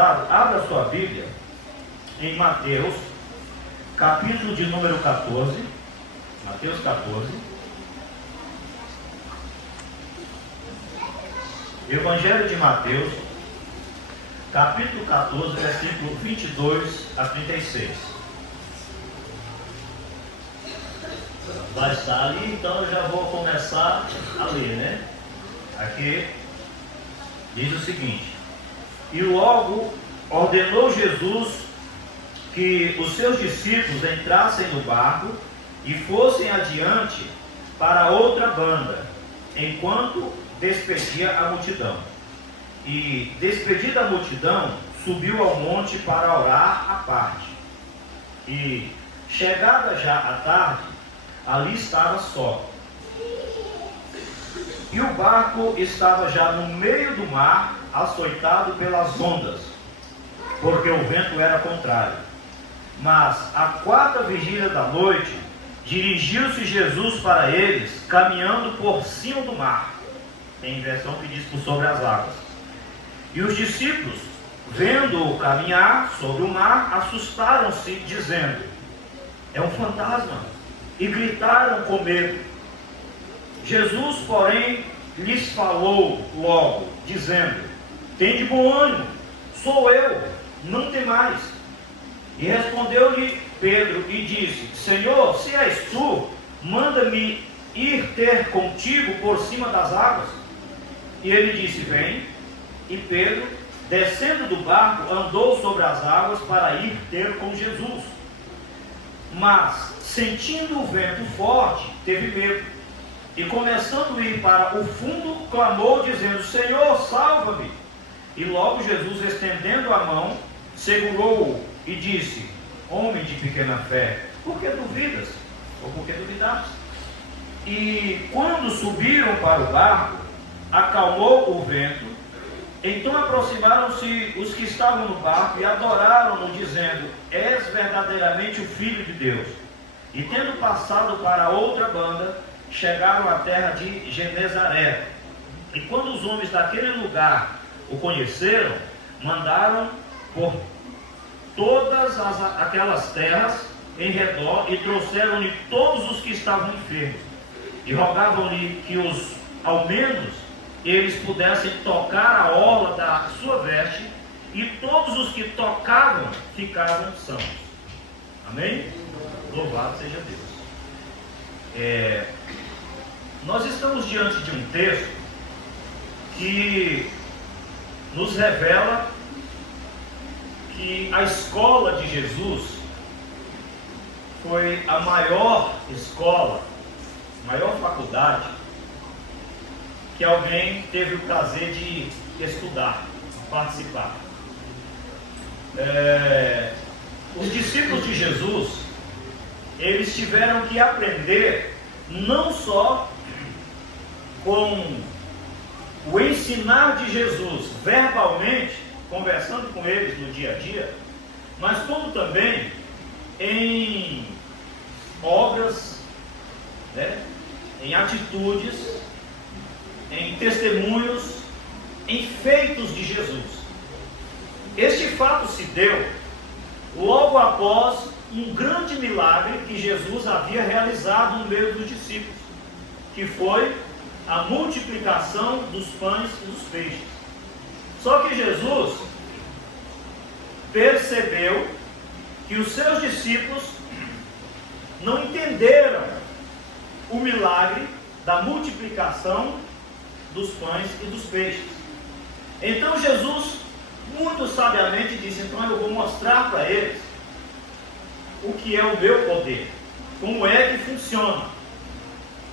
localizado, abra sua Bíblia em Mateus, capítulo de número 14. Mateus 14. Evangelho de Mateus, capítulo 14, versículo 22 a 36. Vai estar ali, então eu já vou começar a ler, né? Aqui diz o seguinte: e logo ordenou Jesus que os seus discípulos entrassem no barco e fossem adiante para outra banda, enquanto despedia a multidão. E despedida a multidão, subiu ao monte para orar à parte. E chegada já a tarde, ali estava só. E o barco estava já no meio do mar, açoitado pelas ondas, porque o vento era contrário. Mas à quarta vigília da noite, dirigiu-se Jesus para eles, caminhando por cima do mar. Tem versão que diz por sobre as águas. E os discípulos, vendo-o caminhar sobre o mar, assustaram-se, dizendo: é um fantasma, e gritaram com medo. Jesus, porém, lhes falou logo, dizendo: tende bom ânimo, sou eu, não temais. E respondeu-lhe Pedro e disse: Senhor, se és tu, manda-me ir ter contigo por cima das águas. E ele disse: vem. E Pedro, descendo do barco, andou sobre as águas para ir ter com Jesus. Mas, sentindo o vento forte, teve medo. E começando a ir para o fundo, clamou, dizendo: Senhor, salva-me. E logo Jesus, estendendo a mão, segurou-o e disse: homem de pequena fé, por que duvidas? Ou por que duvidaste? E quando subiram para o barco, acalmou o vento. Então aproximaram-se os que estavam no barco e adoraram-no, dizendo: és verdadeiramente o Filho de Deus. E tendo passado para a outra banda, chegaram à terra de Genezaré. E quando os homens daquele lugar o conheceram, mandaram por todas aquelas terras em redor e trouxeram-lhe todos os que estavam enfermos. E rogavam-lhe que ao menos eles pudessem tocar a orla da sua veste, e todos os que tocavam ficavam sãos. Amém? Louvado seja Deus. Nós estamos diante de um texto que nos revela que a escola de Jesus foi a maior escola, maior faculdade que alguém teve o prazer de estudar, participar. Os discípulos de Jesus, eles tiveram que aprender não só com o ensinar de Jesus verbalmente, conversando com eles no dia a dia, mas como também em obras, né, em atitudes, em testemunhos, em feitos de Jesus. Este fato se deu logo após um grande milagre que Jesus havia realizado no meio dos discípulos, que foi a multiplicação dos pães e dos peixes. Só que Jesus percebeu que os seus discípulos não entenderam o milagre da multiplicação dos pães e dos peixes. Então Jesus, muito sabiamente, disse: então eu vou mostrar para eles o que é o meu poder, como é que funciona.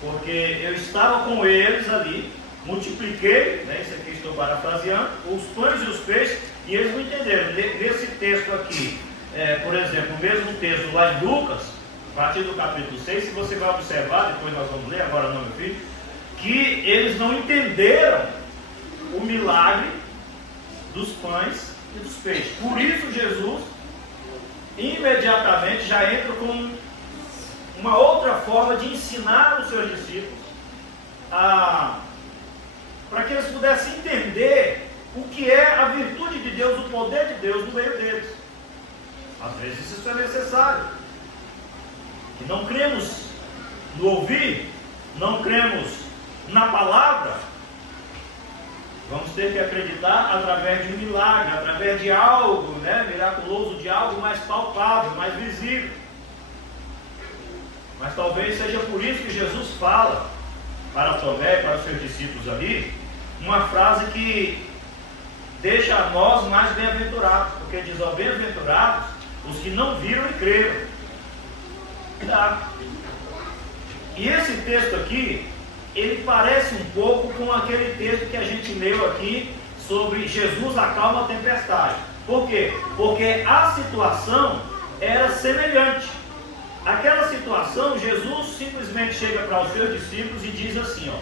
Porque eu estava com eles ali, multipliquei, né, isso aqui estou parafraseando, os pães e os peixes, e eles não entenderam. Nesse texto aqui, por exemplo, o mesmo texto lá em Lucas, a partir do capítulo 6, se você vai observar, depois nós vamos ler, agora não, meu filho, que eles não entenderam o milagre dos pães e dos peixes. Por isso Jesus imediatamente já entra com uma outra forma de ensinar os seus discípulos para que eles pudessem entender o que é a virtude de Deus, o poder de Deus no meio deles. Às vezes isso é necessário. E não cremos no ouvir, não cremos na palavra, vamos ter que acreditar através de um milagre, através de algo, miraculoso, de algo mais palpável, mais visível. Mas talvez seja por isso que Jesus fala para Tomé e para os seus discípulos ali, uma frase que deixa a nós mais bem-aventurados, porque diz, ó, bem-aventurados os que não viram e creram. Tá. E esse texto aqui, ele parece um pouco com aquele texto que a gente leu aqui sobre Jesus acalma a tempestade. Por quê? Porque a situação era semelhante. Aquela situação, Jesus simplesmente chega para os seus discípulos e diz assim, ó,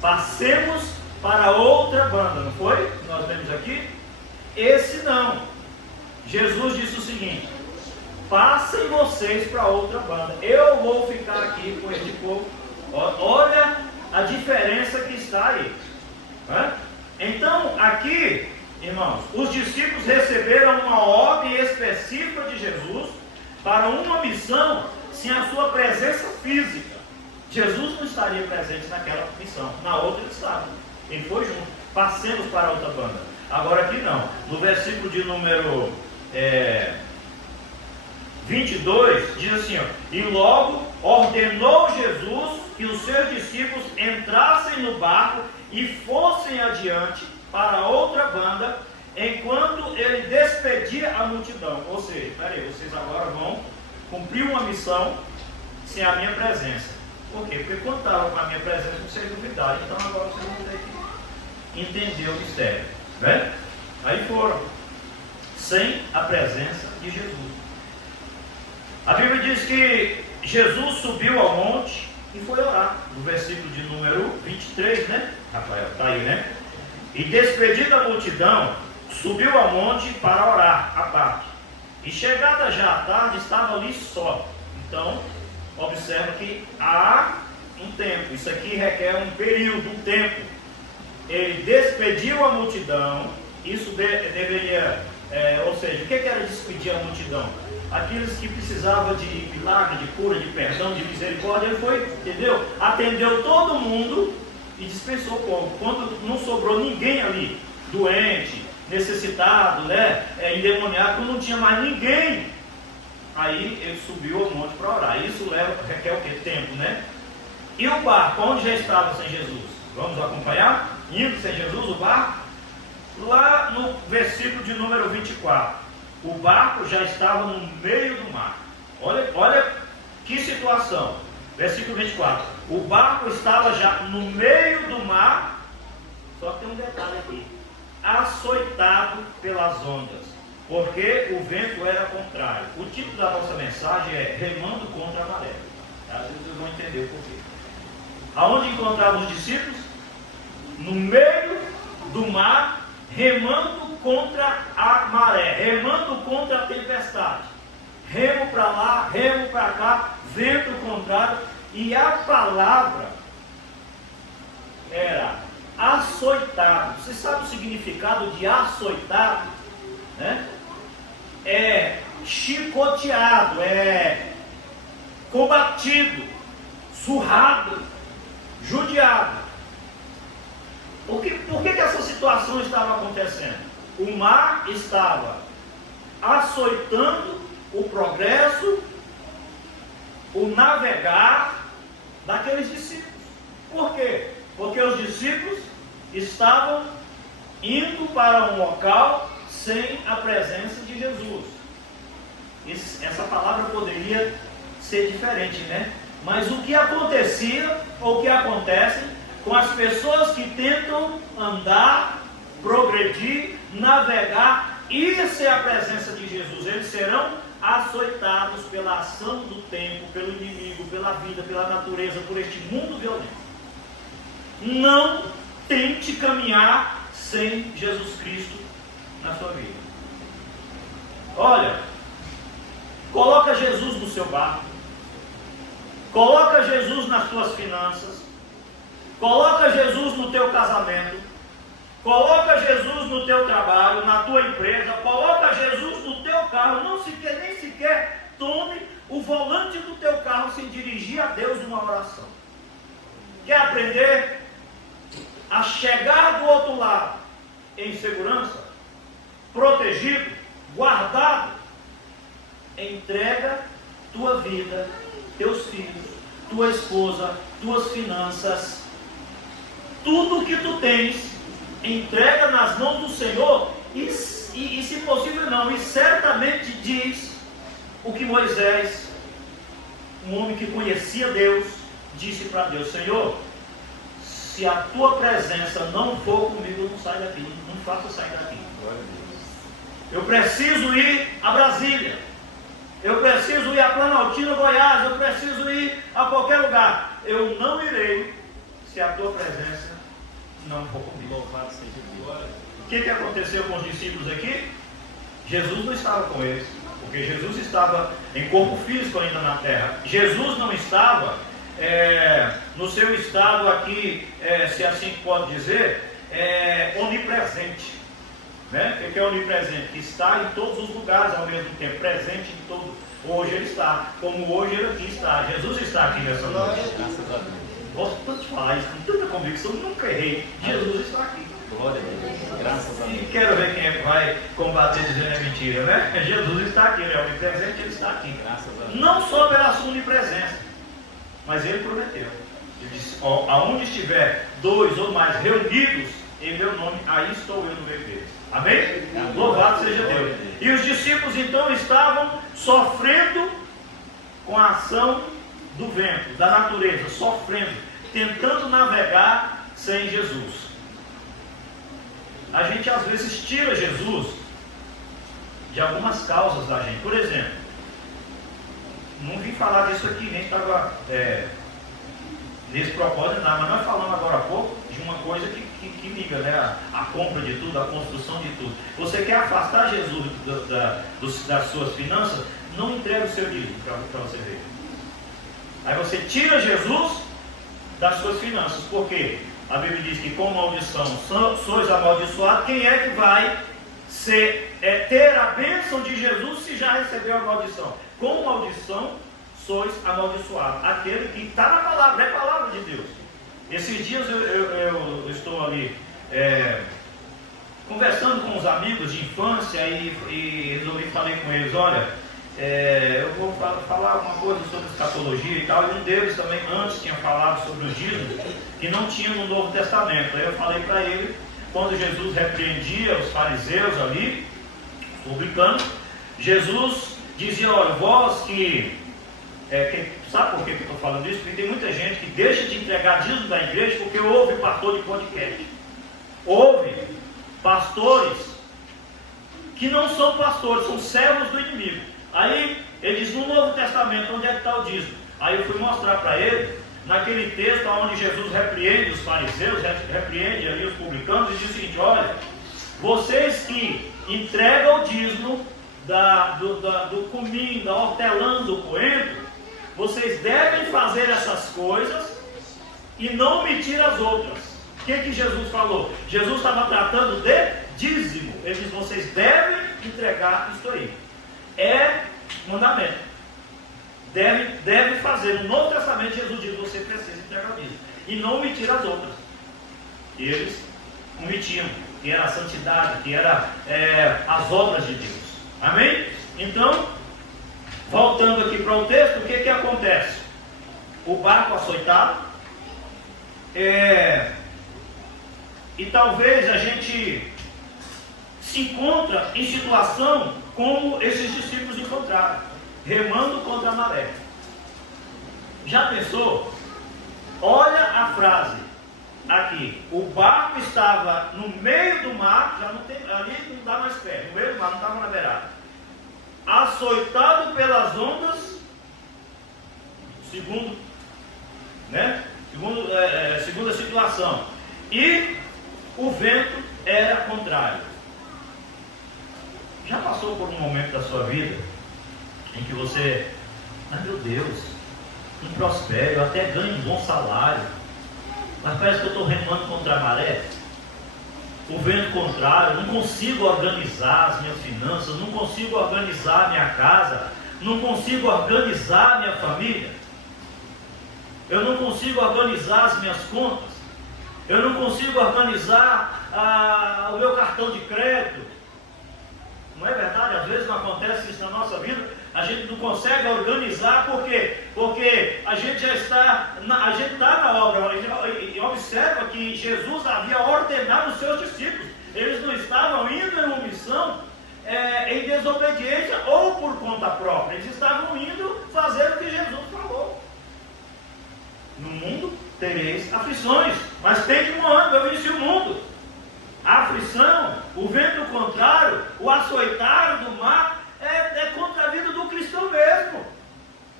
passemos para outra banda, não foi? Nós vemos aqui. Esse não. Jesus disse o seguinte, passem vocês para outra banda, eu vou ficar aqui com este povo. Olha a diferença que está aí. Então, aqui, irmãos, os discípulos receberam uma ordem específica de Jesus para uma missão sem a sua presença física. Jesus não estaria presente naquela missão, na outra ele estava. Ele foi junto. Passemos para outra banda. Agora aqui não. No versículo de número 22, diz assim, ó, e logo ordenou Jesus que os seus discípulos entrassem no barco e fossem adiante para outra banda, enquanto ele despedia a multidão. Ou seja, peraí, vocês agora vão cumprir uma missão sem a minha presença. Por quê? Porque quando estava com a minha presença, vocês duvidaram. Então agora vocês vão ter que entender o mistério. Aí foram, sem a presença de Jesus. A Bíblia diz que Jesus subiu ao monte e foi orar. No versículo de número 23, Rafael, está aí, E despedida a multidão, subiu ao monte para orar à parte. E chegada já à tarde, estava ali só. Então, observa que há um tempo. Isso aqui requer um período, um tempo. Ele despediu a multidão. Isso deveria... ou seja, o que era despedir a multidão? Aqueles que precisavam de milagre, de cura, de perdão, de misericórdia. Ele foi, entendeu? Atendeu todo mundo e dispensou o povo. Quando não sobrou ninguém ali, doente, necessitado, endemoniado, quando não tinha mais ninguém, aí ele subiu ao monte para orar. Isso requer o quê? Tempo, E o barco, onde já estava sem Jesus? Vamos acompanhar? Indo sem Jesus, o barco? Lá no versículo de número 24, o barco já estava no meio do mar. Olha que situação. Versículo 24, o barco estava já no meio do mar, só que tem um detalhe aqui, açoitado pelas ondas, porque o vento era contrário. O título da nossa mensagem é remando contra a maré. Às vezes vocês vão entender o porquê. Aonde encontravam os discípulos? No meio do mar, remando contra a maré, remando contra a tempestade. Remo para lá, remo para cá, vento contrário. E a palavra era açoitado. Você sabe o significado de açoitado? É chicoteado, é combatido, surrado, judiado. Por que essa situação estava acontecendo? O mar estava açoitando o progresso, o navegar daqueles discípulos. Por quê? Porque os discípulos estavam indo para um local sem a presença de Jesus. Essa palavra poderia ser diferente, Mas o que acontecia, ou o que acontece com as pessoas que tentam andar, progredir, navegar, ir sem a presença de Jesus, eles serão açoitados pela ação do tempo, pelo inimigo, pela vida, pela natureza, por este mundo violento. Não tente caminhar sem Jesus Cristo na sua vida. Olha, coloca Jesus no seu barco, coloca Jesus nas tuas finanças, coloca Jesus no teu casamento, Coloca Jesus no teu trabalho, na tua empresa, coloca Jesus no teu carro, nem sequer tome o volante do teu carro sem dirigir a Deus uma oração. Quer aprender a chegar do outro lado em segurança, protegido, guardado? Entrega tua vida, teus filhos, tua esposa, tuas finanças, tudo que tu tens, entrega nas mãos do Senhor e se possível não, e certamente diz o que Moisés, um homem que conhecia Deus, disse para Deus: Senhor, se a tua presença não for comigo, eu não saio daqui, não faça sair daqui. Eu preciso ir a Brasília, eu preciso ir a Planaltina, Goiás, eu preciso ir a qualquer lugar. Eu não irei se a tua presença não for comigo. Louvado seja Deus. O que aconteceu com os discípulos aqui? Jesus não estava com eles, porque Jesus estava em corpo físico ainda na terra. Jesus não estava no seu estado aqui, se assim pode dizer, onipresente. Né? O que é onipresente? Que está em todos os lugares ao mesmo tempo, presente em todo. Hoje ele está, como hoje ele aqui está. Jesus está aqui nessa noite. Graças a Deus. Posso tanto falar isso com tanta convicção, nunca errei. Jesus está aqui. Glória a Deus. Graças a Deus. E quero ver quem é que vai combater dizendo é mentira, né? Jesus está aqui, ele é onipresente, ele está aqui. Graças a Deus. Não só pela sua onipresença, mas ele prometeu. Ele disse: aonde estiver 2 ou mais reunidos em meu nome, aí estou eu no meio deles. Amém? Louvado seja Deus. E os discípulos então estavam sofrendo com a ação do vento, da natureza, sofrendo, tentando navegar sem Jesus. A gente às vezes tira Jesus de algumas causas da gente. Por exemplo, não vim falar disso aqui, nem estava nesse propósito, nada, mas nós falamos agora há pouco de uma coisa que liga, né? A compra de tudo, a construção de tudo. Você quer afastar Jesus das suas finanças? Não entrega o seu dízimo para você ver. Aí você tira Jesus das suas finanças, porque a Bíblia diz que com maldição sois amaldiçoados. Quem é que vai ter a bênção de Jesus se já recebeu a maldição? Com maldição sois amaldiçoados. Aquele que está na palavra, é a palavra de Deus. Esses dias eu estou ali conversando com os amigos de infância e resolvi falar com eles: olha, eu vou falar alguma coisa sobre escatologia e tal. E um deles também antes tinha falado sobre os dízimos que não tinha no Novo Testamento. Aí eu falei para ele, quando Jesus repreendia os fariseus ali, os publicanos, Jesus dizia: olha, vós que sabe por que eu estou falando isso? Porque tem muita gente que deixa de entregar dízimo da igreja porque ouve pastor de podcast, ouve pastores que não são pastores, são servos do inimigo. Aí ele diz: no Novo Testamento, onde é que está o dízimo? Aí eu fui mostrar para ele, naquele texto onde Jesus repreende os fariseus, repreende ali os publicanos, e diz o seguinte: olha, vocês que entregam o dízimo do cominho, da hortelã, do coentro, vocês devem fazer essas coisas e não omitir as outras. O que Jesus falou? Jesus estava tratando de dízimo. Ele diz: vocês devem entregar isso aí. É mandamento. Deve fazer. No Novo Testamento Jesus diz: você precisa entregar o dízimo e não omitir as outras. E eles omitiam, que era a santidade, que era as obras de Deus. Amém? Então, voltando aqui para o texto, o que acontece? O barco açoitado, e talvez a gente se encontra em situação como esses discípulos encontraram, remando contra a maré. Já pensou? Olha a frase aqui: o barco estava no meio do mar, já não tem, ali não dá mais pé, no meio do mar, não estava na beirada, açoitado pelas ondas, segunda situação, e o vento era contrário. Já passou por um momento da sua vida em que você, meu Deus, não prospero, eu até ganho um bom salário, mas parece que eu estou remando contra a maré? o vento contrário, não consigo organizar as minhas finanças, não consigo organizar a minha casa, não consigo organizar a minha família, eu não consigo organizar as minhas contas, eu não consigo organizar o meu cartão de crédito. Não é verdade? Às vezes não acontece isso na nossa vida. A gente não consegue organizar, por quê? Porque a gente já está na obra. E observa que Jesus havia ordenado os seus discípulos. Eles não estavam indo em uma missão em desobediência ou por conta própria. Eles estavam indo fazer o que Jesus falou. No mundo tereis aflições, mas tem de bom ânimo, eu venci o mundo. A aflição, o vento contrário, o açoitar do mar é contra a vida do cristão mesmo.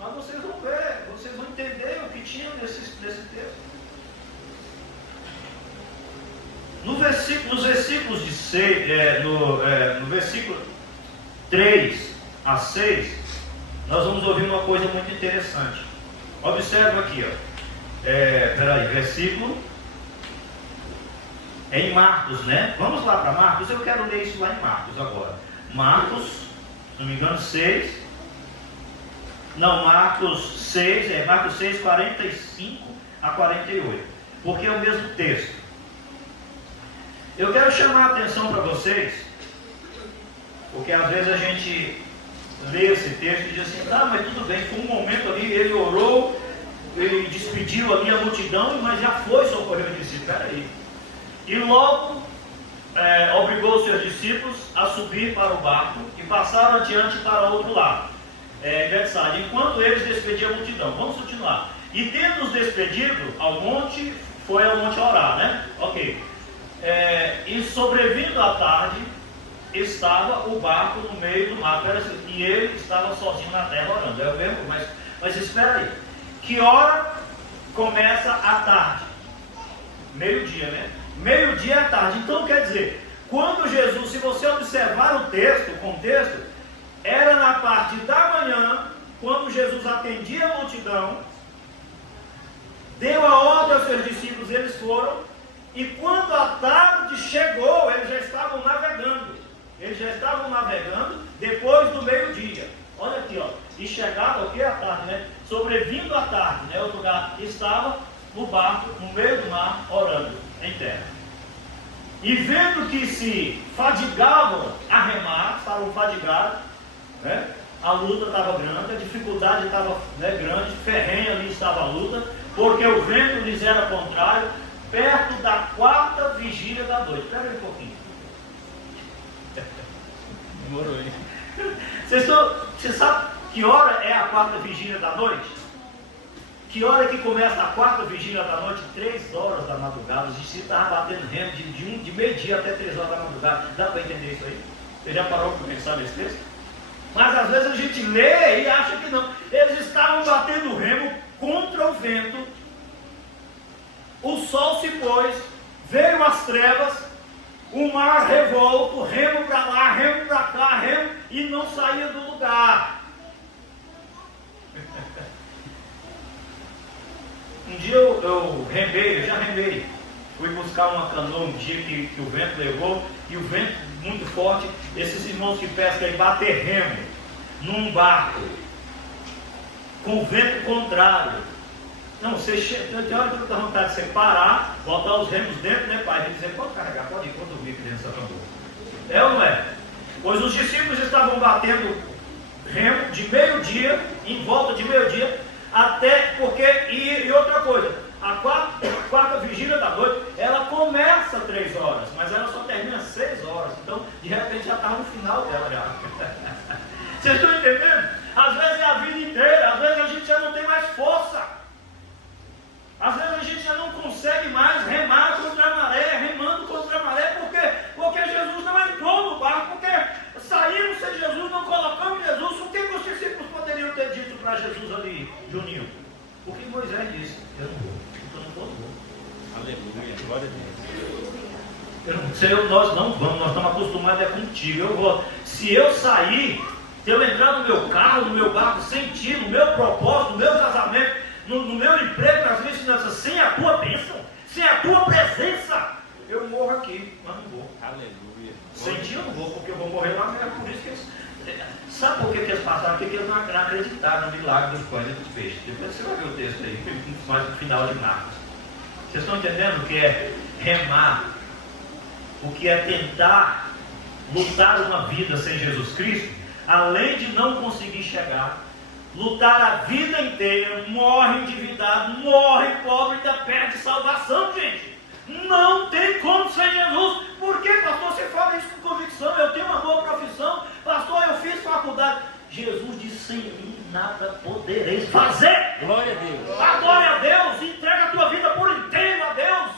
Mas vocês vão ver, vocês vão entender o que tinha nesse texto. Nos versículos de 6, no versículo 3 a 6, nós vamos ouvir uma coisa muito interessante. Observa aqui, versículo em Marcos, né? Vamos lá para Marcos, eu quero ler isso lá em Marcos agora. Marcos, se não me engano, 6. Não, Marcos 6, Marcos 6, 45 a 48. Porque é o mesmo texto. Eu quero chamar a atenção para vocês, porque às vezes a gente lê esse texto e diz assim, mas tudo bem, foi um momento ali, ele orou, ele despediu ali a multidão, mas já foi socorrer os discípulos. Espera aí. E logo obrigou os seus discípulos a subir para o barco e passaram adiante para o outro lado, Betsaida, enquanto eles despediam a multidão. Vamos continuar. E tendo-os despedido ao monte, foi ao monte orar, né? Ok. E sobrevindo à tarde, estava o barco no meio do mar, e ele estava sozinho na terra orando. É o mesmo, mas espera aí. Que hora começa a tarde? Meio-dia, né? Meio-dia à tarde. Então quer dizer, quando Jesus, se você observar o contexto, era na parte da manhã, quando Jesus atendia a multidão, deu a ordem aos seus discípulos, eles foram, e quando a tarde chegou, eles já estavam navegando. Eles já estavam navegando depois do meio-dia. Olha aqui, ó. E chegava o que? A tarde, né? Sobrevindo à tarde, né? Outro lugar estava no barco, no meio do mar, orando em terra. E vendo que se fadigavam a remar, estavam fadigados, né? A luta estava grande, a dificuldade estava grande, ferrenha ali estava a luta, porque o vento lhes era contrário, perto da 4ª vigília da noite. Espera aí um pouquinho. Demorou aí. Você sabe que hora é a 4ª vigília da noite? Que hora que começa a 4ª vigília da noite? 3 horas da madrugada. Os discípulos estavam batendo remo de meio-dia até 3 horas da madrugada. Dá para entender isso aí? Você já parou para pensar nesse texto? Mas às vezes a gente lê e acha que não. Eles estavam batendo remo contra o vento. O sol se pôs, veio as trevas, o mar revolto, remo para lá, remo para cá, remo, e não saía do lugar. Um dia eu já remei, fui buscar uma canoa um dia que o vento levou, e o vento muito forte, esses irmãos que pescam aí, bater remo num barco, com vento contrário. Não, tem hora que eu estou com vontade de você parar, botar os remos dentro, né, pai? E dizer, pode carregar, pode ir, pode dormir aqui dentro dessa canoa. É ou não é? Pois os discípulos estavam batendo remo de meio-dia, em volta de meio-dia, até porque, e outra coisa, a 4ª vigília da noite, ela começa 3 horas, mas ela só termina 6 horas, então de repente já estava no final dela já. Vocês estão entendendo? Às vezes é a vida inteira, às vezes a gente já não tem mais força, às vezes a gente já não consegue mais remar contra a maré, remando contra a maré, porque Jesus não entrou no barco, porque saímos sem Jesus, não colocamos Jesus. O que os discípulos poderiam ter dito para Jesus ali, Juninho? O que Moisés disse: eu não vou, então não vou. Aleluia, glória a Deus. Eu não sei, nós não vamos, nós estamos acostumados contigo. Eu vou. Se eu sair, se eu entrar no meu carro, no meu barco, sem ti, no meu propósito, no meu casamento, no meu emprego, nas minhas finanças, sem a tua bênção, sem a tua presença, eu morro aqui, mas não vou. Aleluia. Sem ti eu não vou, porque eu vou morrer lá mesmo. Por isso que eles... Sabe por que eles passaram? Porque eles não acreditaram no milagre dos pães e dos peixes. Depois você vai ver o texto aí, mais no final de Marcos. Vocês estão entendendo o que é remar? O que é tentar lutar uma vida sem Jesus Cristo? Além de não conseguir chegar, lutar a vida inteira, morre endividado, morre pobre, ainda perde salvação, gente. Não tem como sem Jesus. Por que, pastor, você fala isso com convicção? Eu tenho uma boa profissão, pastor, eu fiz faculdade. Jesus disse: sem mim nada podereis fazer. Glória a Deus. Adore a Deus, entrega a tua vida por inteiro a Deus.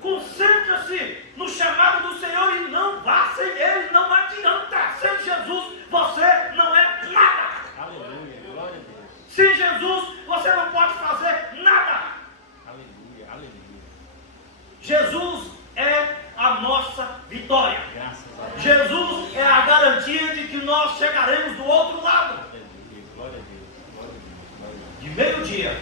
Concentra-se no chamado do Senhor e não vá sem Ele. Não adianta. Sem Jesus você não é nada. Aleluia. Glória a Deus. Sem Jesus você não pode fazer nada. Aleluia. Aleluia. Jesus é a nossa vitória. Graças a Deus. Jesus é a garantia de que nós chegaremos do outro lado. Aleluia. Glória a Deus. Glória a Deus. Glória a Deus. De meio-dia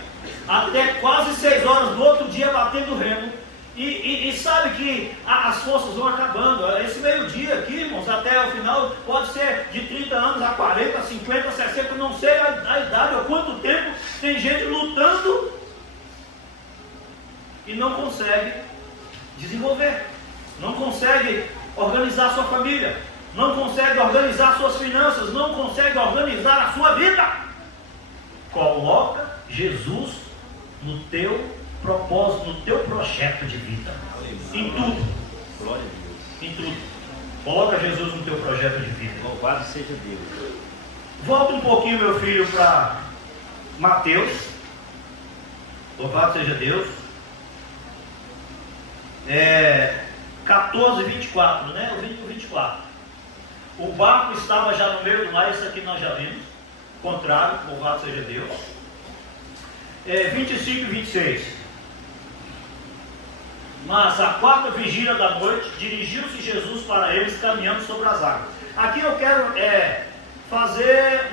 até quase 6 horas do outro dia batendo remo. E sabe que as forças vão acabando. Esse meio-dia aqui, irmãos, até o final, pode ser de 30 anos a 40, 50, 60, não sei a idade ou quanto tempo. Tem gente lutando e não consegue desenvolver, não consegue organizar sua família, não consegue organizar suas finanças, não consegue organizar a sua vida. Coloca Jesus no teu propósito, no teu projeto de vida. Em tudo. Glória a Deus. Em tudo. Coloca Jesus no teu projeto de vida. Louvado seja Deus. Volta um pouquinho, meu filho, para Mateus. Louvado seja Deus. 14, 24, né? O 24. O barco estava já no meio do mar, isso aqui nós já vimos. Contrário, louvado seja Deus. 25 e 26. Mas à quarta vigília da noite, dirigiu-se Jesus para eles, caminhando sobre as águas. Aqui eu quero fazer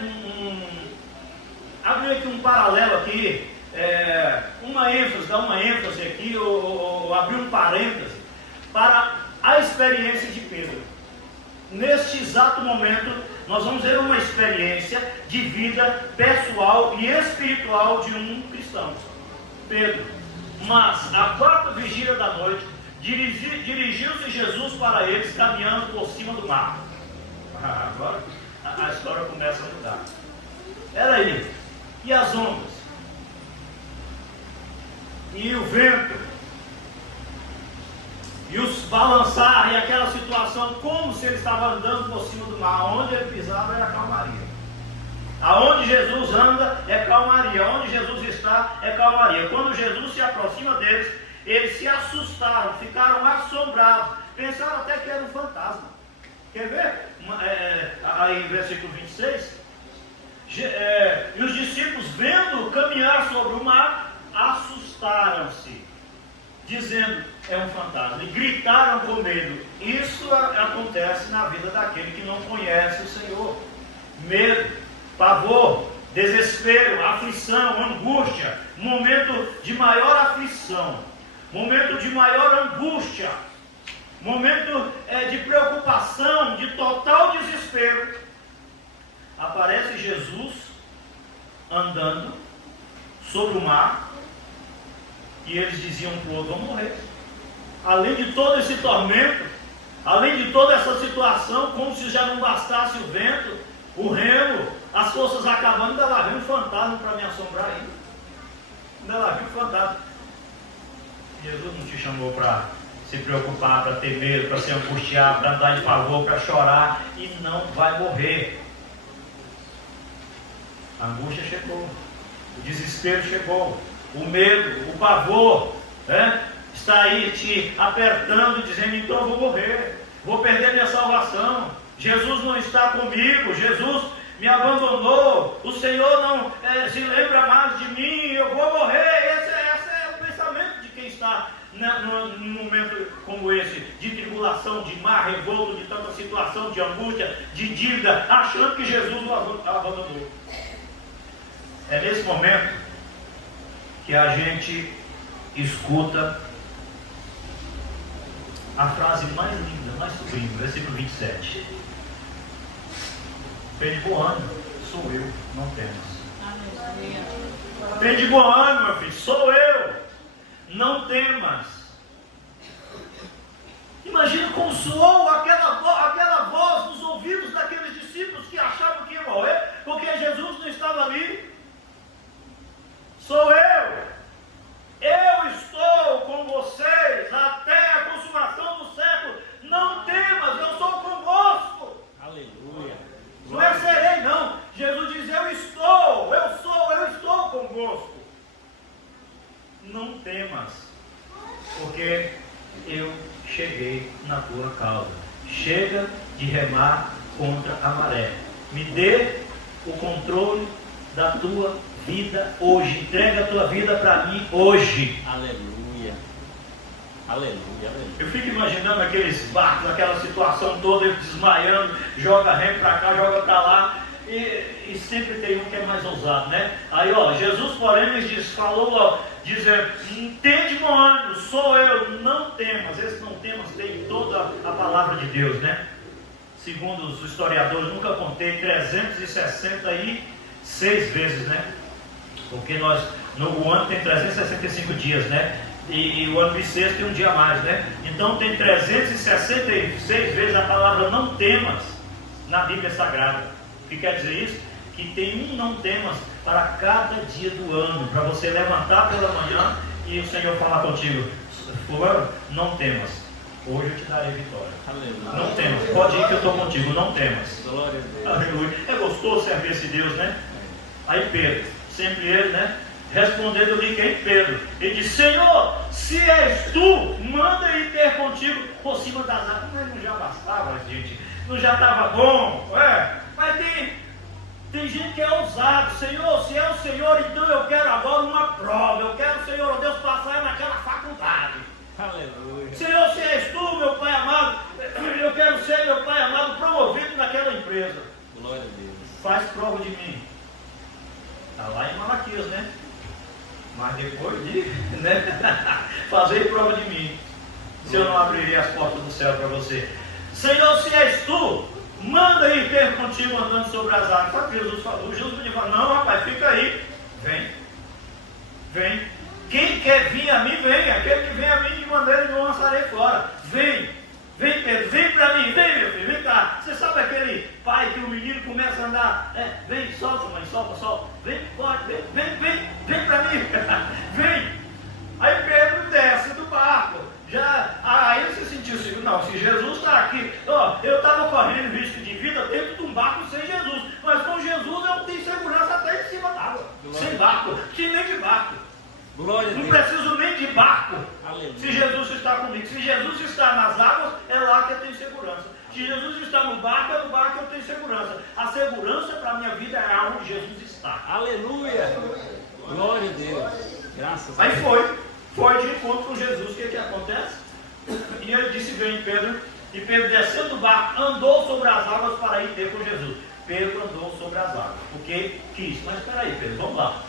abrir aqui um paralelo aqui, dar uma ênfase aqui, ou abrir um parêntese para a experiência de Pedro. Neste exato momento, nós vamos ver uma experiência de vida pessoal e espiritual de um cristão. Pedro. Mas, à quarta vigília da noite, dirigiu-se Jesus para eles, caminhando por cima do mar. Agora a história começa a mudar. Era aí. E as ondas? E o vento? E os balançar, e aquela situação, como se ele estava andando por cima do mar. Onde ele pisava era calmaria. Aonde Jesus anda é calmaria, onde Jesus está é calmaria. Quando Jesus se aproxima deles, eles se assustaram, ficaram assombrados, pensaram até que era um fantasma. Quer ver? Aí versículo 26. E os discípulos, vendo caminhar sobre o mar, assustaram-se, dizendo: é um fantasma, e gritaram com medo. Isso acontece na vida daquele que não conhece o Senhor. Medo, pavor, desespero, aflição, angústia, momento de maior aflição, momento de maior angústia, momento de preocupação, de total desespero. Aparece Jesus andando sobre o mar, e eles diziam para o outro: vamos morrer. Além de todo esse tormento, além de toda essa situação, como se já não bastasse o vento, o remo, as forças acabando, ainda lá vem um fantasma para me assombrar ainda. Ainda lá vem um fantasma. Jesus não te chamou para se preocupar, para ter medo, para se angustiar, para andar de pavor, para chorar, e não vai morrer. A angústia chegou, o desespero chegou, o medo, o pavor, está aí te apertando, dizendo: então eu vou morrer, vou perder minha salvação, Jesus não está comigo, Jesus me abandonou, o Senhor não se lembra mais de mim, eu vou morrer. Esse é o pensamento de quem está num momento como esse, de tribulação, de mar revolto, de tanta situação, de angústia, de dívida, achando que Jesus o abandonou. É nesse momento que a gente escuta a frase mais linda, mais sublime, versículo 27. Tem de bom ânimo, sou eu, não temas. Tem de bom ânimo, meu filho, sou eu, não temas. Imagina como soou aquela voz nos ouvidos daqueles discípulos que achavam que ia morrer, porque Jesus não estava ali. Sou eu estou com vocês até a consumação do século. Não temas, eu sou convosco. Aleluia. Não é serei, não. Jesus diz: eu estou convosco. Não temas, porque eu cheguei na tua causa. Chega de remar contra a maré. Me dê o controle da tua vida hoje. Entrega a tua vida para mim hoje. Aleluia. Aleluia. Aleluia. Eu fico imaginando aqueles barcos, aquela situação toda, eles desmaiando, joga remo para cá, joga para lá. E sempre tem um que é mais ousado, né? Aí, ó, Jesus, porém, falou, dizendo: entende, bom ânimo, sou eu, não temas. Esse não temas tem toda a palavra de Deus, né? Segundo os historiadores, nunca contei, 366 vezes, né? Porque o ano tem 365 dias, né? E o ano bissexto tem um dia a mais, né? Então tem 366 vezes a palavra não temas na Bíblia Sagrada. O que quer dizer isso? Que tem um não temas para cada dia do ano, para você levantar pela manhã e o Senhor falar contigo: fulano, não temas, hoje eu te darei vitória. Aleluia. Não temas, pode ir que eu estou contigo, não temas. Glória a Deus. Aleluia. É gostoso servir esse Deus, né? Aí Pedro, sempre ele, né? Respondendo-lhe quem? Pedro. Ele disse: Senhor, se és tu, manda ir ter contigo por cima das águas. Mas não já bastava, gente? Não já estava bom? Mas tem gente que é ousado. Senhor, se é o Senhor, então eu quero agora uma prova. Eu quero, Senhor, Deus, passar naquela faculdade. Aleluia. Senhor, se és tu, meu Pai amado, eu quero ser, meu Pai amado, promovido naquela empresa. Glória a Deus. Faz prova de mim. Está lá em Malaquias, né? Mas depois de, né? Fazer prova de mim, se eu não abriria as portas do céu para você. Senhor, se és tu, manda ir ter contigo andando sobre as águas. Sabe o que Jesus falou? Jesus me falou: não, rapaz, fica aí. Vem. Quem quer vir a mim, vem. Aquele que vem a mim, de maneira não lançarei fora. Vem, Pedro, vem para mim, vem, meu filho, vem cá. Você sabe aquele pai que o menino começa a andar? Vem, solta, mãe, solta. Vem, pode, vem para mim. Vem. Aí Pedro desce do barco. Aí ele se sentiu seguro. Não, se Jesus está aqui, eu estava correndo risco de vida dentro de um barco sem Jesus. Mas com Jesus eu tenho segurança até em cima d'água. Sem barco, sem nem de barco. Glória a Deus. Não preciso nem de barco. Aleluia. Se Jesus está comigo. Se Jesus está nas águas, é lá que eu tenho segurança. Se Jesus está no barco, é no barco que eu tenho segurança. A segurança para a minha vida é onde Jesus está. Aleluia. Glória a Deus. Graças a Aí Deus. foi de encontro com Jesus. O que acontece? E ele disse: vem, Pedro. E Pedro, descendo do barco, andou sobre as águas para ir ter com Jesus. Pedro andou sobre as águas, porque quis. Mas espera aí, Pedro, vamos lá.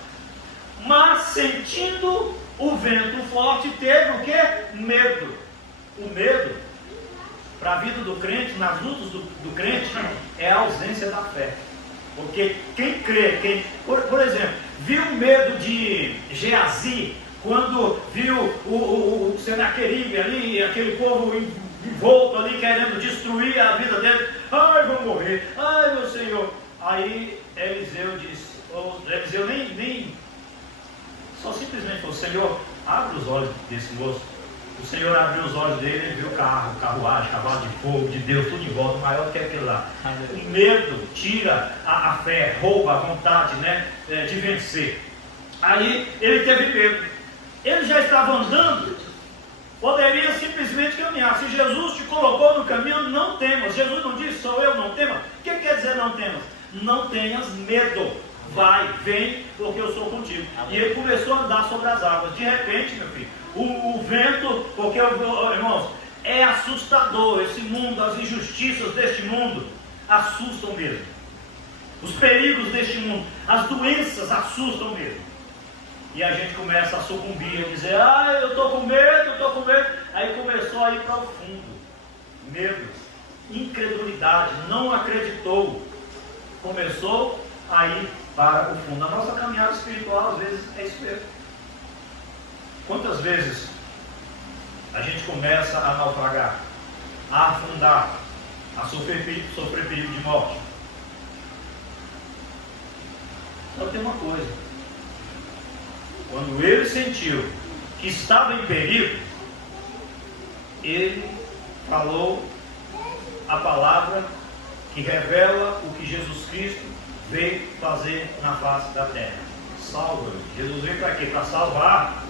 Mas sentindo o vento forte, teve o que? Medo. O medo, para a vida do crente, nas lutas do crente, é a ausência da fé. Porque quem crê, por exemplo, viu o medo de Geazi, quando viu o Senaqueribe ali, aquele povo envolto ali, querendo destruir a vida dele. Ai, vou morrer, ai, meu Senhor. Aí Eliseu disse, Eliseu nem só simplesmente falou: Senhor, abre os olhos desse moço. O Senhor abriu os olhos dele, ele viu carruagem, cavalo de fogo, de Deus, tudo em volta, maior que aquele lá. O medo tira a fé, rouba a vontade, né, de vencer. Aí ele teve medo. Ele já estava andando, poderia simplesmente caminhar. Se Jesus te colocou no caminho, não temas. Jesus não disse: sou eu, não temas. O que quer dizer não temas? Não tenhas medo. Vai, vem, porque eu sou contigo. E ele começou a andar sobre as águas. De repente, meu filho, o vento, porque, irmãos, é assustador. Esse mundo, as injustiças deste mundo assustam mesmo. Os perigos deste mundo, as doenças assustam mesmo. E a gente começa a sucumbir, a dizer: eu estou com medo, Aí começou a ir para o fundo. Medo, incredulidade, não acreditou. Começou a ir para o fundo. A nossa caminhada espiritual às vezes é isso mesmo. Quantas vezes a gente começa a naufragar, a afundar, a sofrer perigo de morte? Só tem uma coisa: quando ele sentiu que estava em perigo, ele falou a palavra que revela o que Jesus Cristo veio fazer na face da terra. Salva-me. Jesus veio para quê? Para salvar.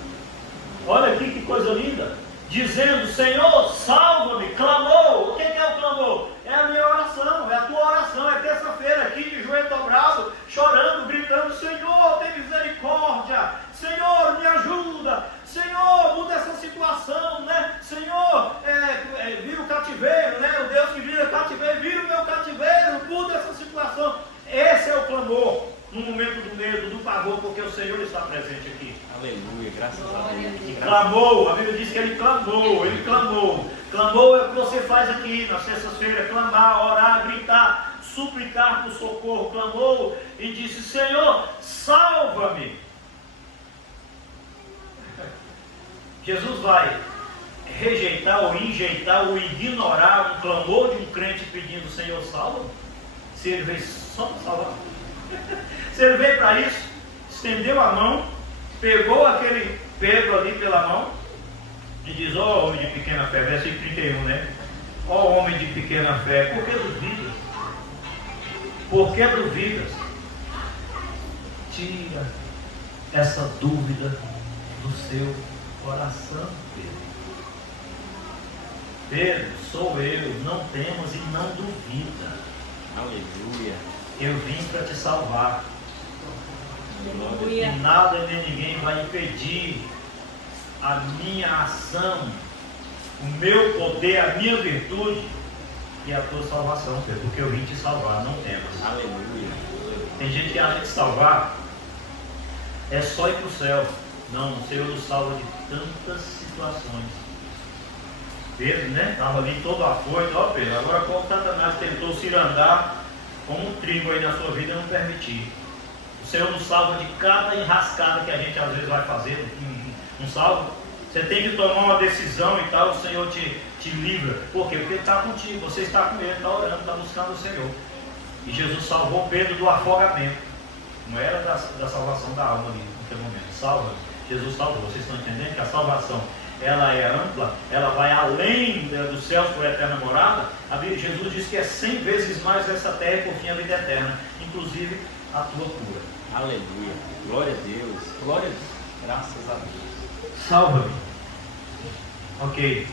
Olha aqui que coisa linda. Dizendo: Senhor, salva-me. Clamou. O que é o clamor? É a minha oração, é a tua oração. É terça-feira aqui de joelho dobrado, chorando, gritando: Senhor, tem misericórdia. Senhor, me ajuda. Senhor, muda essa situação, né? Senhor, vira o cativeiro, né? O Deus que vira cativeiro, vira o meu cativeiro, muda essa situação. Esse é o clamor no momento do medo, do pavor, porque o Senhor está presente aqui. Aleluia, graças a Deus. Clamou, a Bíblia diz que ele clamou, ele clamou. Clamou é o que você faz aqui na sexta-feira: clamar, orar, gritar, suplicar por socorro. Clamou e disse: Senhor, salva-me. Jesus vai rejeitar ou injeitar ou ignorar um clamor de um crente pedindo: Senhor, salva-me? Se ele veio só para salvar. Se ele veio para isso, estendeu a mão, pegou aquele Pedro ali pela mão e diz: ó homem de pequena fé, versículo 31, né? Ó homem de pequena fé, por que duvidas? Por que duvidas? Tira essa dúvida do seu coração, Pedro. Pedro, sou eu, não temas e não duvida. Aleluia. Eu vim para te salvar. Aleluia. E nada nem ninguém vai impedir a minha ação, o meu poder, a minha virtude e a tua salvação, Pedro, porque eu vim te salvar, não temas. Aleluia. Tem gente que acha que salvar é só ir para o céu. Não, o Senhor nos salva de tantas situações. Pedro, né? Estava ali todo afoito. Ó Pedro, agora como Satanás tentou cirandar como um trigo aí na sua vida, eu não permiti. O Senhor nos salva de cada enrascada que a gente às vezes vai fazer. Não salva? Você tem que tomar uma decisão e tal, o Senhor te livra. Por quê? Porque Ele está contigo, você está com Ele, está orando, está buscando o Senhor. E Jesus salvou Pedro do afogamento. Não era da salvação da alma ali naquele momento. Salva. Jesus salvou. Vocês estão entendendo que a salvação, ela é ampla, ela vai além dos céus por eterna morada. Jesus diz que é 100 vezes mais essa terra e por fim a vida eterna, inclusive a tua cura. Aleluia. Glória a Deus. Glória a Deus. Graças a Deus. Salva-me. Ok.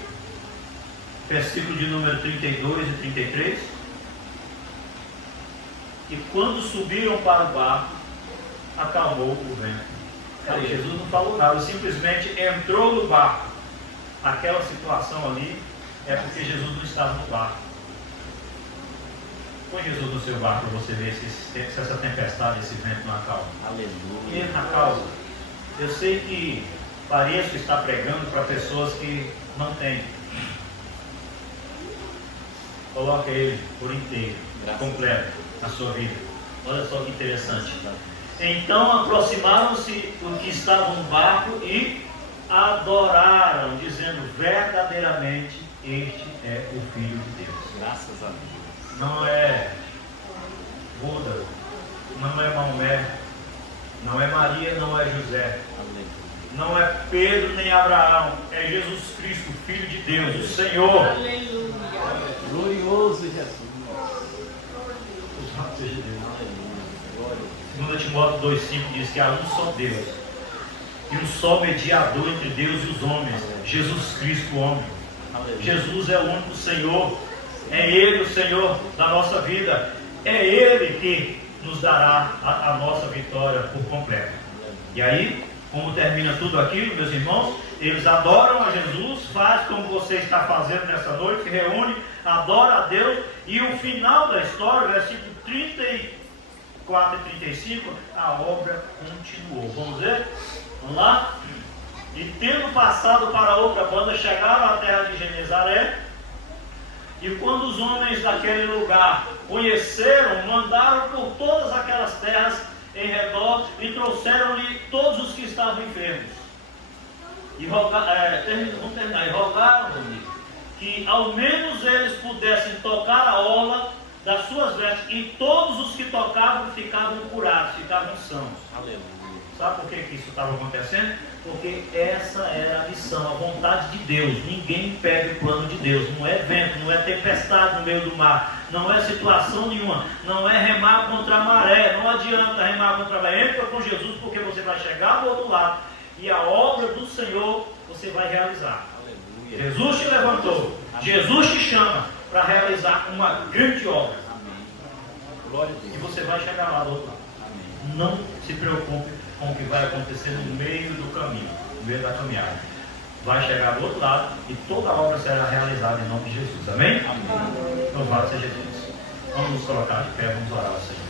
Versículo de número 32 e 33. E quando subiram para o barco, acalmou o vento. Aí Jesus não falou nada, simplesmente entrou no barco. Aquela situação ali é porque Jesus não estava no barco. Põe Jesus no seu barco para você ver se essa tempestade, esse vento não acalma. Aleluia. Ele acalma. Eu sei que pareço estar pregando para pessoas que não têm. Coloca ele por inteiro, completo, na sua vida. Olha só que interessante. Então aproximaram-se os que estavam no barco e adoraram, dizendo: verdadeiramente este é o Filho de Deus. Graças a Deus. Não é Buda, não é Maomé, não é Maria, não é José, não é Pedro nem Abraão, é Jesus Cristo, Filho de Deus, o Senhor. Aleluia. Glorioso Jesus. Louvado seja Deus. Glória. 2 Timóteo 2,5 diz que há um só Deus e um só mediador entre Deus e os homens, Jesus Cristo, o homem. Aleluia. Jesus é o único Senhor, é Ele o Senhor da nossa vida, é Ele que nos dará a nossa vitória por completo. E aí, como termina tudo aquilo, meus irmãos, eles adoram a Jesus, faz como você está fazendo nessa noite, se reúne, adora a Deus, e o final da história, versículo 34 e 35, a obra continuou. Vamos ver? Vamos lá? E tendo passado para outra banda, chegaram à terra de Genezaré. E quando os homens daquele lugar conheceram, mandaram por todas aquelas terras em redor e trouxeram-lhe todos os que estavam enfermos. E rogaram-lhe que ao menos eles pudessem tocar a orla das suas vestes, e todos os que tocavam ficavam curados, ficavam sãos. Aleluia. Sabe por que isso estava acontecendo? Porque essa era a missão, a vontade de Deus. Ninguém impede o plano de Deus. Não é vento, não é tempestade no meio do mar, não é situação nenhuma, não é remar contra a maré. Não adianta remar contra a maré. Entra com Jesus, porque você vai chegar do outro lado e a obra do Senhor você vai realizar. Aleluia. Jesus te levantou, Amém. Jesus te chama para realizar uma grande obra. Amém. Glória a E Deus. você vai chegar lá do outro lado. Amém. Não se preocupe com o que vai acontecer no meio do caminho, no meio da caminhada. Vai chegar do outro lado e toda a obra será realizada em nome de Jesus. Amém? Amém. Louvado seja Deus. Vamos nos colocar de pé, vamos orar ao Senhor.